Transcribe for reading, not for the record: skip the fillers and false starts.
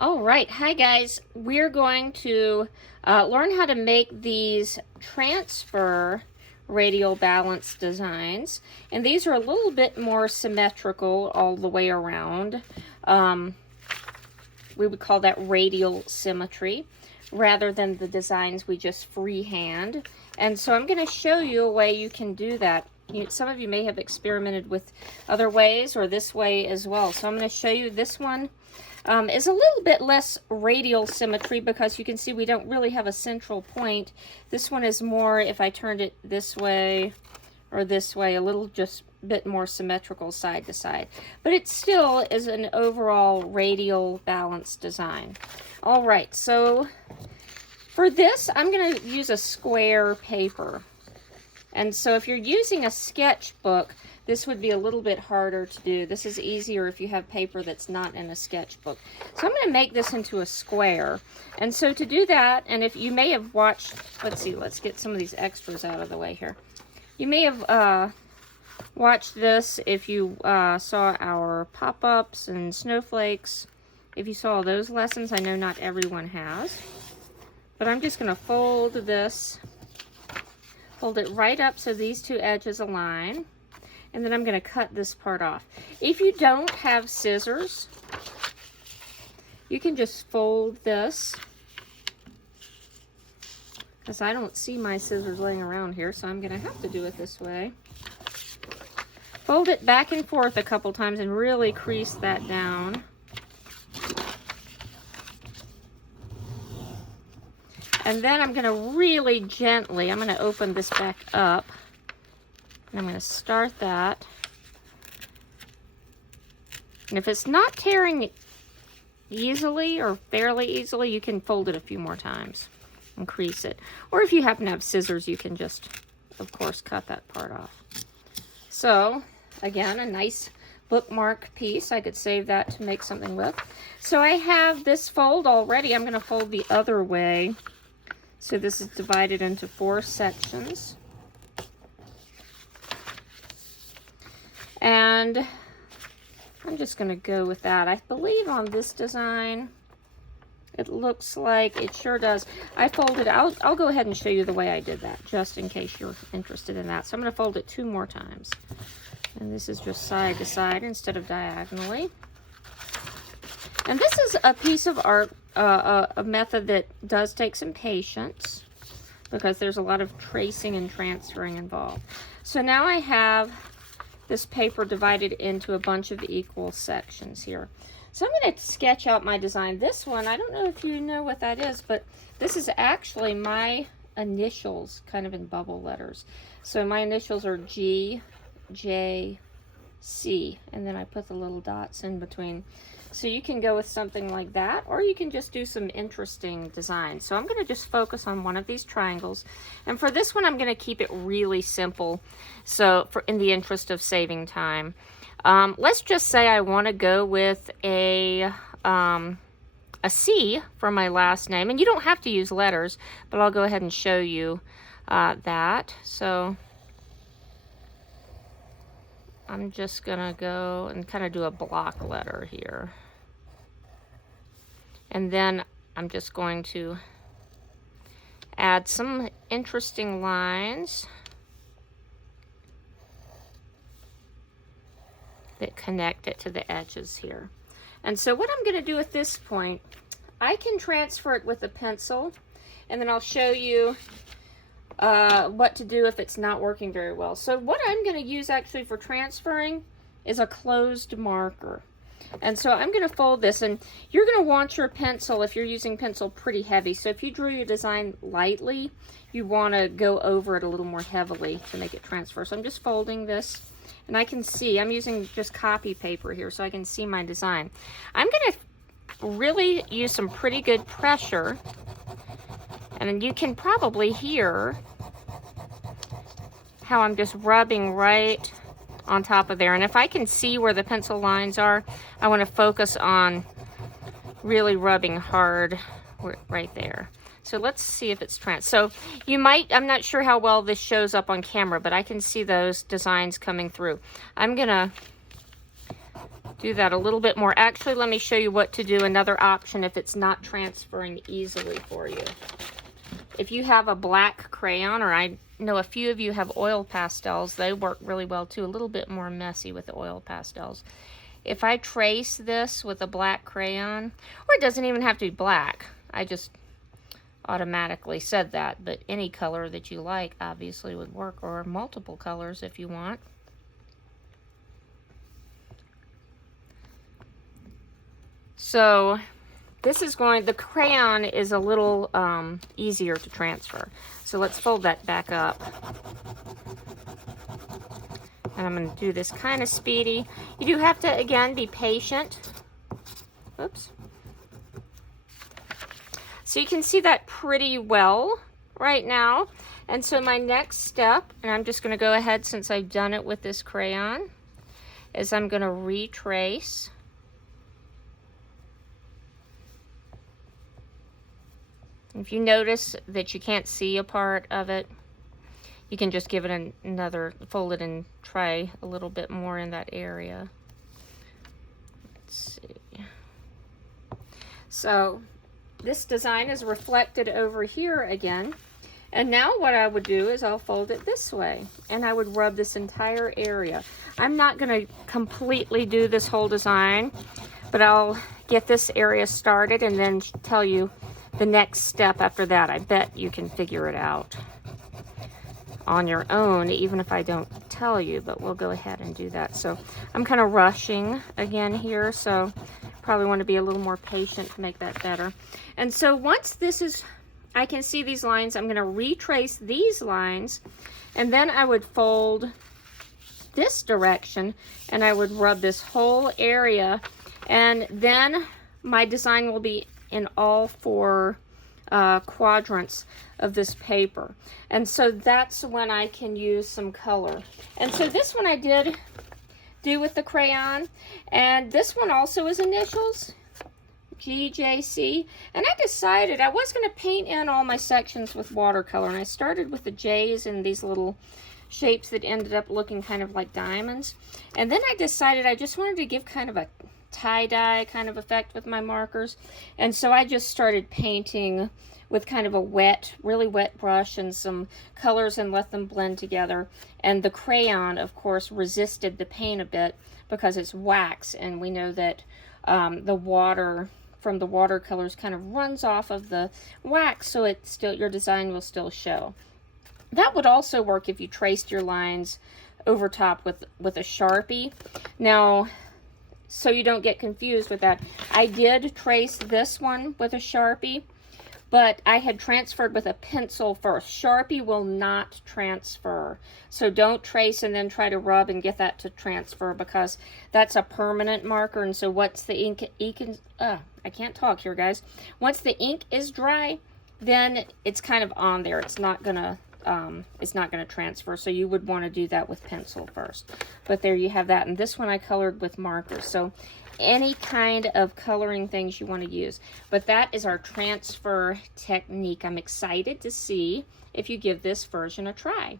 All right, hi guys. We're going to learn how to make these transfer radial balance designs, and these are a little bit more symmetrical all the way around. We would call that radial symmetry rather than the designs we just freehand. And so I'm going to show you a way you can do that. Some of you may have experimented with other ways or this way as well. So I'm going to show you this one. Is a little bit less radial symmetry because you can see we don't really have a central point. This one is more, if I turned it this way or this way, a little just bit more symmetrical side to side. But it still is an overall radial balanced design. All right, so for this, I'm going to use a square paper. And so if you're using a sketchbook, this would be a little bit harder to do. This is easier if you have paper that's not in a sketchbook. So I'm going to make this into a square. And so to do that, and if you may have watched, let's see, let's get some of these extras out of the way here. You may have watched this if you saw our pop-ups and snowflakes. If you saw those lessons, I know not everyone has. But I'm just going to fold this, fold it right up so these two edges align. And then I'm going to cut this part off. If you don't have scissors, you can just fold this. Because I don't see my scissors laying around here, so I'm going to have to do it this way. Fold it back and forth a couple times and really crease that down. And then I'm going to really gently, I'm going to open this back up. And I'm going to start that. And if it's not tearing easily or fairly easily, you can fold it a few more times and crease it. Or if you happen to have scissors, you can just, of course, cut that part off. So, again, a nice bookmark piece. I could save that to make something with. So I have this fold already. I'm going to fold the other way. So this is divided into 4 sections. And I'm just going to go with that. I believe on this design, it looks like it sure does. I folded, I'll go ahead and show you the way I did that, just in case you're interested in that. So I'm going to fold it 2 more times. And this is just side to side instead of diagonally. And this is a piece of art, a method that does take some patience because there's a lot of tracing and transferring involved. So now I have this paper divided into a bunch of equal sections here. So I'm going to sketch out my design. This one, I don't know if you know what that is, but this is actually my initials kind of in bubble letters. So my initials are G, J, C, and then I put the little dots in between. So you can go with something like that, or you can just do some interesting designs. So I'm going to just focus on one of these triangles. And for this one, I'm going to keep it really simple. So in the interest of saving time, let's just say I want to go with a C for my last name. And you don't have to use letters, but I'll go ahead and show you that. So I'm just gonna go and kind of do a block letter here. And then I'm just going to add some interesting lines that connect it to the edges here. And so what I'm gonna do at this point, I can transfer it with a pencil, and then I'll show you what to do if it's not working very well. So what I'm going to use actually for transferring is a closed marker. And so I'm going to fold this, and you're going to want your pencil, if you're using pencil, pretty heavy. So if you drew your design lightly, you want to go over it a little more heavily to make it transfer. So I'm just folding this, and I can see, I'm using just copy paper here so I can see my design. I'm going to really use some pretty good pressure, and you can probably hear how I'm just rubbing right on top of there. And if I can see where the pencil lines are, I want to focus on really rubbing hard right there. So let's see if it's trans. So you might, I'm not sure how well this shows up on camera, but I can see those designs coming through. I'm gonna do that a little bit more. Actually, let me show you what to do. Another option if it's not transferring easily for you. If you have a black crayon, or I know a few of you have oil pastels, they work really well too. A little bit more messy with the oil pastels. If I trace this with a black crayon, or it doesn't even have to be black, I just automatically said that, but any color that you like obviously would work, or multiple colors if you want. So this is going, the crayon is a little easier to transfer. So let's fold that back up. And I'm going to do this kind of speedy. You do have to, again, be patient. Oops. So you can see that pretty well right now. And so my next step, and I'm just going to go ahead since I've done it with this crayon, is I'm going to retrace. If you notice that you can't see a part of it, you can just give it another, fold it and try a little bit more in that area. Let's see. So this design is reflected over here again. And now what I would do is I'll fold it this way, and I would rub this entire area. I'm not going to completely do this whole design, but I'll get this area started and then tell you the next step after that. I bet you can figure it out on your own, even if I don't tell you, but we'll go ahead and do that. So I'm kind of rushing again here, so probably want to be a little more patient to make that better. And so once this is, I can see these lines, I'm going to retrace these lines, and then I would fold this direction, and I would rub this whole area, and then my design will be in all four quadrants of this paper. And so that's when I can use some color. And so this one I did do with the crayon, and this one also is initials, GJC. And I decided I was going to paint in all my sections with watercolor, and I started with the J's and these little shapes that ended up looking kind of like diamonds. And then I decided I just wanted to give kind of a tie-dye kind of effect with my markers, and so I just started painting with kind of a wet, really wet brush and some colors and let them blend together. And the crayon, of course, resisted the paint a bit because it's wax, and we know that the water from the watercolors kind of runs off of the wax, so it still, your design will still show. That would also work if you traced your lines over top with a Sharpie. Now, so you don't get confused with that, I did trace this one with a Sharpie, but I had transferred with a pencil first. Sharpie will not transfer. So don't trace and then try to rub and get that to transfer, because that's a permanent marker. And so once the ink I can't talk here, guys. Once the ink is dry, then it's kind of on there. It's not gonna transfer, so you would want to do that with pencil first. But there you have that. And this one I colored with markers, so any kind of coloring things you want to use. But that is our transfer technique. I'm excited to see if you give this version a try.